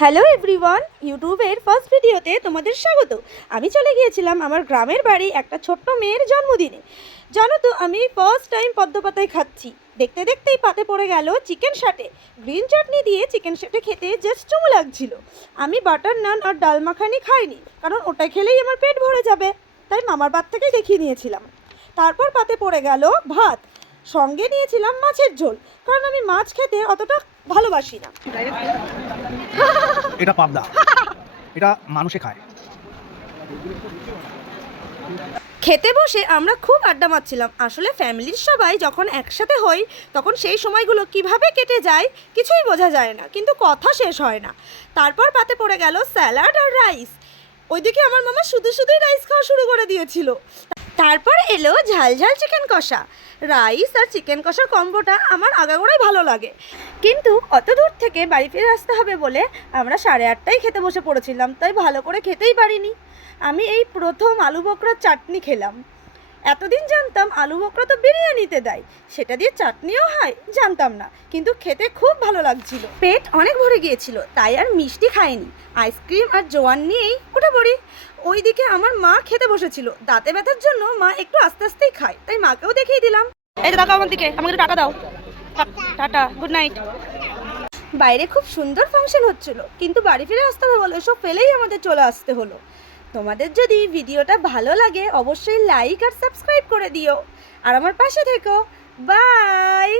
Hello everyone, ইউটিউবের first ভিডিওতে তোমাদের স্বাগত। আমি চলে গিয়েছিলাম আমার গ্রামের বাড়ি একটা ছোট্ট মেয়ের জন্মদিনে। জানো তো, আমি ফার্স্ট টাইম পদ্ম পাতায় খাচ্ছি। দেখতে দেখতেই পাতে পড়ে গেল চিকেন শাটে। গ্রিন চাটনি দিয়ে চিকেন শাটে খেতে জাস্ট চুমু লাগছিল। আমি বাটার নান আর ডাল মাখানি খাইনি, কারণ ওটা খেলেই আমার পেট ভরে যাবে, তাই মামার বাড়ি থেকেই দেখিয়ে নিয়েছিলাম। তারপর পাতে পড়ে গেল ভাত, সঙ্গে নিয়েছিলাম মাছের ঝোল, কারণ আমি মাছ খেতে অতটা ভালোবাসি না। এটা পাবদা, এটা মানুষে খায়। খেতে বসে আমরা খুব আড্ডা মারছিলাম। আসলে ফ্যামিলির সবাই যখন একসাথে হই তখন সেই সময়গুলো কিভাবে কেটে যায় কিছুই বোঝা যায় না, কিন্তু কথা শেষ হয় না। তারপর পাতে পড়ে গেল স্যালাড আর রাইস। ওইদিকে আমার মামা শুধু শুধুই রাইস খাওয়া শুরু করে দিয়েছিল। তারপর এলো ঝাল ঝাল চিকেন কষা। রাইস আর চিকেন কষার কম্বোটা আমার আগাগোড়াই ভালো লাগে, কিন্তু অত দূর থেকে বাড়ি ফিরে আসতে হবে বলে আমরা 8:30টায় খেতে বসে পড়েছিলাম, তাই ভালো করে খেতেই পারিনি। আমি এই প্রথম আলু বকরার চাটনি খেলাম। এতদিন জানতাম আলু বকরা তো বিরিয়ানিতে দেয়, সেটা দিয়ে চাটনিও হয় জানতাম না, কিন্তু খেতে খুব ভালো লাগছিল। পেট অনেক ভরে গিয়েছিল, তাই আর মিষ্টি খাইনি। আইসক্রিম আর জোয়ান নিয়েই উঠে পড়ি। ওইদিকে আমার মা খেতে বসেছিল। দাঁতে ব্যথার জন্য মা একটু আস্তে আস্তেই খায়, তাই মাকেও দেখিয়ে দিলাম। এই তো টাকা আমার দিকে, আমাকে একটু টাকা দাও। Tata, good night. বাইরে খুব সুন্দর ফাংশন হচ্ছিল, কিন্তু বাড়ি ফিরে আসতে হবে বলে এসব ফেলেই আমাদের চলে আসতে হলো। তোমাদের যদি ভিডিওটা ভালো লাগে অবশ্যই লাইক আর সাবস্ক্রাইব করে দিও, আর আমার পাশে থেকো। বাই।